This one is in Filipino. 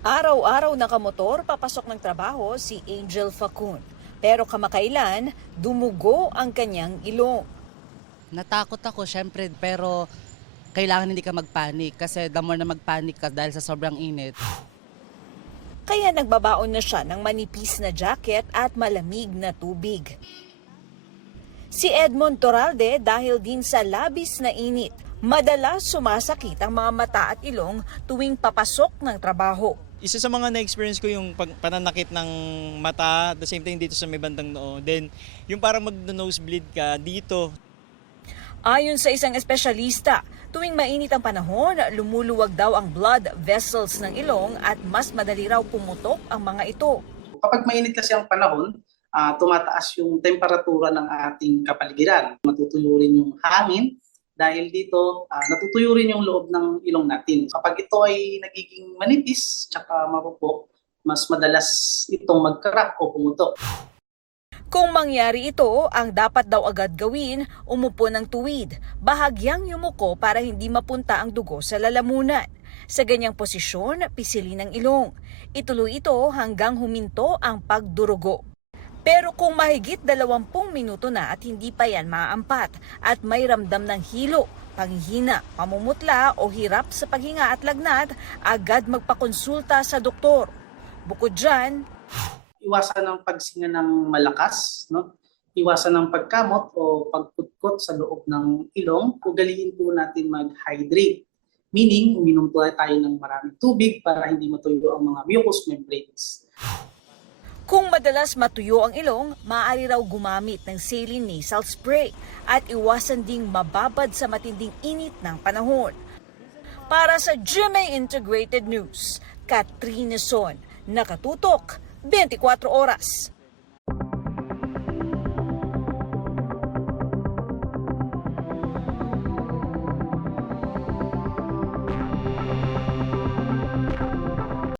Araw-araw nakamotor papasok ng trabaho si Angel Facun. Pero kamakailan, dumugo ang kanyang ilong. Natakot ako syempre, pero kailangan hindi ka magpanik kasi the more na magpanik ka dahil sa sobrang init. Kaya nagbabaon na siya ng manipis na jacket at malamig na tubig. Si Edmond Toralde dahil din sa labis na init, madalas sumasakit ang mga mata at ilong tuwing papasok ng trabaho. Isa sa mga na-experience ko yung pananakit ng mata, the same time dito sa may bandang noo. Then, yung parang mag-nosebleed ka dito. Ayon sa isang espesyalista, tuwing mainit ang panahon, lumuluwag daw ang blood vessels ng ilong at mas madali raw pumutok ang mga ito. Kapag mainit kasi ang panahon, tumataas yung temperatura ng ating kapaligiran. Matutuyo rin yung hangin dahil dito natutuyo rin yung loob ng ilong natin. Kapag ito ay nagiging manipis tsaka marupok, mas madalas itong mag-crack o pumutok. Kung mangyari ito, ang dapat daw agad gawin, umupo ng tuwid, bahagyang yumuko para hindi mapunta ang dugo sa lalamunan. Sa ganyang posisyon, pisilin ang ilong. Ituloy ito hanggang huminto ang pagdurugo. Pero kung mahigit 20 minuto na at hindi pa yan maaampat at may ramdam ng hilo, panghihina, pamumutla o hirap sa paghinga at lagnat, agad magpakonsulta sa doktor. Bukod dyan, Iwasan ang pagsinga ng malakas, no? Iwasan ang pagkamot o pagkutkot sa loob ng ilong. Ugaliin po natin mag-hydrate. Meaning, uminom po tayo ng maraming tubig para hindi matuyo ang mga mucous membranes. kung madalas matuyo ang ilong, maaari raw gumamit ng saline nasal spray at iwasan ding mababad sa matinding init ng panahon. Para sa GMA Integrated News, Katrina Son, nakatutok 24 oras.